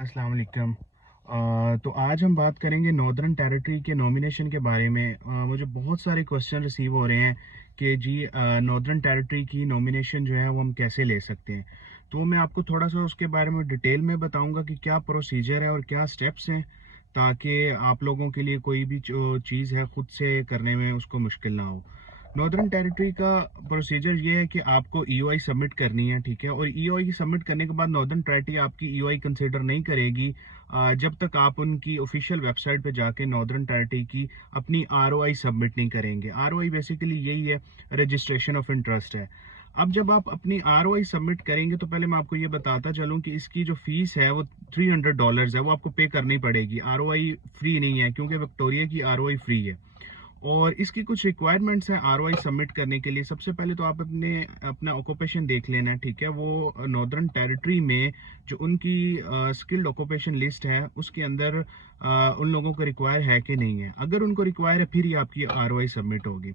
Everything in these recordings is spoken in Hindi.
अस्सलाम वालेकुम। तो आज हम बात करेंगे नॉर्दर्न टेरिटरी के नॉमिनेशन के बारे में। मुझे बहुत सारे क्वेश्चन रिसीव हो रहे हैं कि जी नॉर्दर्न टेरिटरी की नॉमिनेशन जो है वो हम कैसे ले सकते हैं। तो मैं आपको थोड़ा सा उसके बारे में डिटेल में बताऊंगा कि क्या प्रोसीजर है और क्या स्टेप्स हैं, ताकि आप लोगों के लिए कोई भी जो चीज़ है खुद से करने में उसको मुश्किल ना हो। नॉर्दर्न टेरिटरी का प्रोसीजर ये है कि आपको ईओआई सबमिट करनी है, ठीक है। और ईओआई सबमिट करने के बाद नॉर्दर्न टेरिटरी आपकी ईओआई कंसीडर नहीं करेगी जब तक आप उनकी ऑफिशियल वेबसाइट पे जाके नॉर्दर्न टेरिटरी की अपनी आरओआई सबमिट नहीं करेंगे। आरओआई बेसिकली यही है, रजिस्ट्रेशन ऑफ इंटरेस्ट है। अब जब आप अपनी आरओआई सबमिट करेंगे तो पहले मैं आपको ये बताता चलूं कि इसकी जो फीस है वो $300 है, वो आपको पे करनी पड़ेगी। आरओआई फ्री नहीं है, क्योंकि विक्टोरिया की आरओआई फ्री है। और इसकी कुछ रिक्वायरमेंट्स हैं आरओआई सबमिट करने के लिए। सबसे पहले तो आप अपना ऑक्यूपेशन देख लेना है, ठीक है। वो नॉर्दर्न टेरिटरी में जो उनकी स्किल्ड ऑक्यूपेशन लिस्ट है उसके अंदर उन लोगों को रिक्वायर है कि नहीं है। अगर उनको रिक्वायर है फिर ही आपकी आरओआई सबमिट होगी।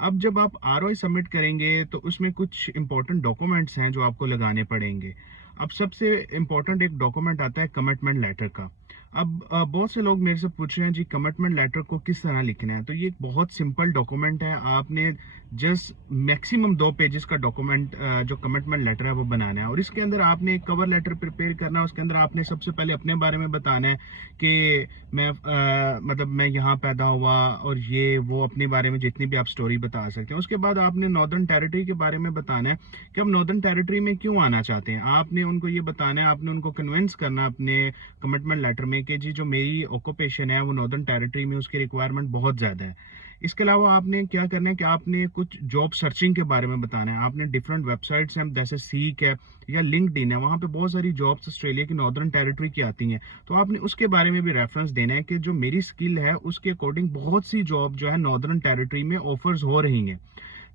अब जब आप आरओआई सबमिट करेंगे तो उसमें कुछ इंपॉर्टेंट डॉक्यूमेंट्स हैं जो आपको लगाने पड़ेंगे। अब सबसे इम्पोर्टेंट एक डॉक्यूमेंट आता है कमिटमेंट लेटर का। अब बहुत से लोग मेरे से पूछ रहे हैं जी कमिटमेंट लेटर को किस तरह लिखना है। तो ये एक बहुत सिंपल डॉक्यूमेंट है। आपने जस्ट मैक्सिमम 2 पेजेस का डॉक्यूमेंट जो कमिटमेंट लेटर है वो बनाना है। और इसके अंदर आपने एक कवर लेटर प्रिपेयर करना है। उसके अंदर आपने सबसे पहले अपने बारे में बताना है कि मतलब मैं यहाँ पैदा हुआ, और ये वो अपने बारे में जितनी भी आप स्टोरी बता सकते हैं। उसके बाद आपने नॉर्दर्न टेरिटरी के बारे में बताना है कि हम नॉर्दर्न टेरिटरी में क्यों आना चाहते हैं। आपने उनको ये बताना है, आपने उनको कन्विंस करना अपने कमिटमेंट लेटर में कि जी जो मेरी ऑक्यूपेशन है वो नॉर्दर्न टेरिटरी में, उसकी रिक्वायरमेंट बहुत ज़्यादा है। इसके अलावा आपने क्या करना है कि आपने कुछ जॉब सर्चिंग के बारे में बताना है। आपने डिफरेंट वेबसाइट्स हैं जैसे सीक है या लिंक्डइन है, वहाँ पे बहुत सारी जॉब्स ऑस्ट्रेलिया की नॉर्दर्न टेरिटरी की आती हैं। तो आपने उसके बारे में भी रेफरेंस देना है कि जो मेरी स्किल है उसके अकॉर्डिंग बहुत सी जॉब जो है नॉर्दर्न टेरिटरी में ऑफर्स हो रही हैं,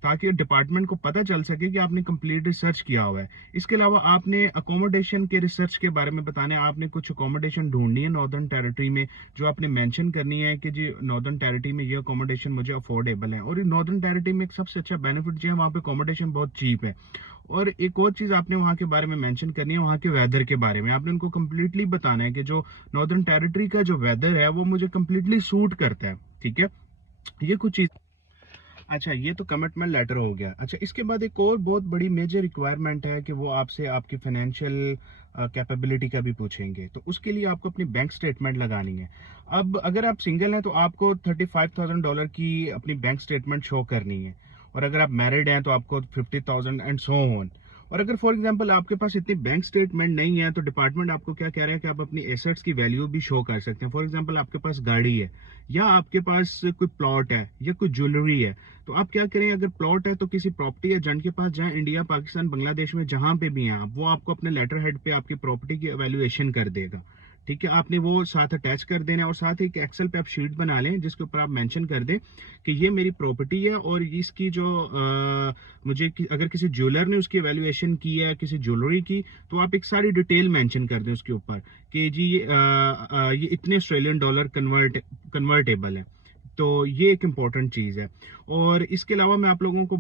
ताकि डिपार्टमेंट को पता चल सके कि आपने कंप्लीट रिसर्च किया हुआ है। इसके अलावा आपने अकोमोडेशन के रिसर्च के बारे में बताना है। आपने कुछ अकोमोडेशन ढूंढनी है नॉर्दर्न टेरिटरी में, जो आपने मेंशन करनी है कि जी नॉर्दर्न टेरिटरी में ये अकोमोडेशन मुझे अफोर्डेबल है। और नॉर्दर्न टेरिटरी में एक सबसे अच्छा बेनिफिट जो है, वहाँ पे अकोमोडेशन बहुत चीप है। और एक और चीज आपने वहाँ के बारे में मेंशन करनी है, वहाँ के वेदर के बारे में। आपने उनको कंप्लीटली बताना है कि जो नॉर्दर्न टेरिटरी का जो वेदर है वो मुझे कंप्लीटली सूट करता है, ठीक है। ये कुछ चीज। अच्छा, ये तो कमिटमेंट लेटर हो गया। अच्छा, इसके बाद एक और बहुत बड़ी मेजर रिक्वायरमेंट है कि वो आपसे आपकी फाइनेंशियल कैपेबिलिटी का भी पूछेंगे। तो उसके लिए आपको अपनी बैंक स्टेटमेंट लगानी है। अब अगर आप सिंगल हैं तो आपको $35,000 की अपनी बैंक स्टेटमेंट शो करनी है। और अगर आप मैरिड हैं तो आपको 50,000 एंड सो ऑन। और अगर फॉर एग्जांपल आपके पास इतनी बैंक स्टेटमेंट नहीं है तो डिपार्टमेंट आपको क्या कह रहा है कि आप अपनी एसेट्स की वैल्यू भी शो कर सकते हैं। फॉर एग्जांपल आपके पास गाड़ी है, या आपके पास कोई प्लॉट है, या कोई ज्वेलरी है। तो आप क्या करें, अगर प्लॉट है तो किसी प्रॉपर्टी एजेंट के पास जाएं, इंडिया, पाकिस्तान, बांग्लादेश में जहां पे भी हैं आप, वो आपको अपने लेटर हेड पे आपकी प्रॉपर्टी की वैल्यूएशन कर देगा, ठीक है। आपने वो साथ अटैच कर देना है। और साथ ही एक एक्सेल पे आप शीट बना लें जिसके ऊपर आप मेंशन कर दें कि ये मेरी प्रॉपर्टी है, और इसकी जो अगर किसी ज्वेलर ने उसकी वैल्यूएशन की है किसी ज्वेलरी की, तो आप एक सारी डिटेल मेंशन कर दें उसके ऊपर कि जी ये इतने ऑस्ट्रेलियन डॉलर कन्वर्टेबल है। तो ये एक इम्पॉर्टेंट चीज़ है। और इसके अलावा मैं आप लोगों को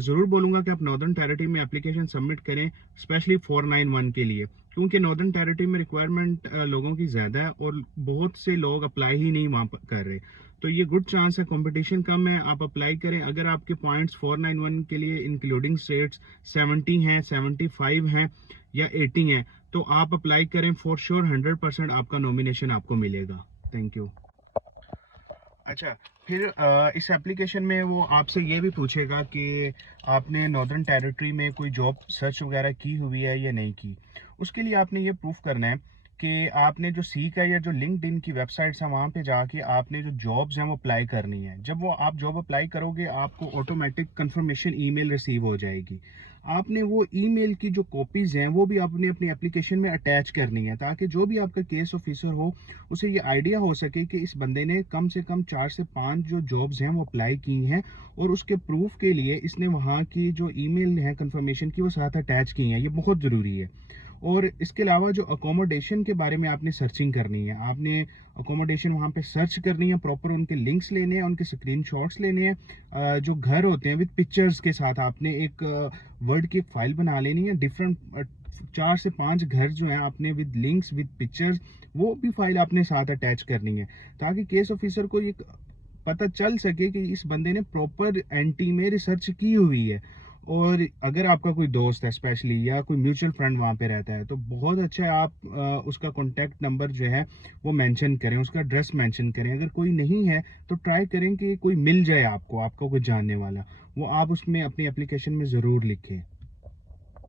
ज़रूर बोलूँगा कि आप नॉर्दर्न टेरिटरी में एप्लीकेशन सबमिट करें, स्पेशली 491 के लिए, क्योंकि नॉर्दर्न टेरिटरी में रिक्वायरमेंट लोगों की ज़्यादा है और बहुत से लोग अप्लाई ही नहीं वहाँ कर रहे। तो ये गुड चांस है, कंपटीशन कम है, आप अप्लाई करें। अगर आपके पॉइंट्स 491 के लिए इंक्लूडिंग स्टेट्स 70 हैं, 75 हैं या 80 हैं, तो आप अप्लाई करें। फॉर श्योर 100% आपका नॉमिनेशन आपको मिलेगा। Thank you. अच्छा, फिर इस एप्लीकेशन में वो आपसे ये भी पूछेगा कि आपने नॉर्दर्न टेरिटरी में कोई जॉब सर्च वगैरह की हुई है या नहीं की। उसके लिए आपने ये प्रूफ करना है कि आपने जो सीक है या जो लिंक्डइन की वेबसाइट्स हैं वहाँ पे जाके आपने जो जॉब्स हैं वो अप्लाई करनी है। जब वो आप जॉब अप्लाई करोगे आपको ऑटोमेटिक कंफर्मेशन ईमेल रिसीव हो जाएगी। आपने वो ईमेल की जो कॉपीज हैं वो भी आपने अपनी एप्लीकेशन में अटैच करनी है, ताकि जो भी आपका केस ऑफिसर हो उसे ये आइडिया हो सके कि इस बंदे ने कम से कम 4 से 5 जो जॉब्स हैं वो अप्लाई की हैं, और उसके प्रूफ के लिए इसने वहाँ की जो ईमेल है कंफर्मेशन की वो साथ अटैच की हैं। ये बहुत ज़रूरी है। और इसके अलावा जो अकोमोडेशन के बारे में आपने सर्चिंग करनी है, आपने अकोमोडेशन वहाँ पे सर्च करनी है, प्रॉपर उनके लिंक्स लेने हैं, उनके स्क्रीनशॉट्स लेने हैं। जो घर होते हैं विद पिक्चर्स के साथ आपने एक वर्ड की एक फाइल बना लेनी है। डिफरेंट 4 से 5 घर जो है आपने विद लिंक्स विद पिक्चर्स, वो भी फाइल आपने साथ अटैच करनी है, ताकि केस ऑफिसर को ये पता चल सके कि इस बंदे ने प्रॉपर एंटी में रिसर्च की हुई है। और अगर आपका कोई दोस्त है स्पेशली, या कोई म्यूचुअल फ्रेंड वहाँ पे रहता है, तो बहुत अच्छा है आप उसका कॉन्टैक्ट नंबर जो है वो मेंशन करें, उसका एड्रेस मेंशन करें। अगर कोई नहीं है तो ट्राई करें कि कोई मिल जाए आपको, आपका कोई जानने वाला, वो आप उसमें अपनी एप्लीकेशन में ज़रूर लिखें।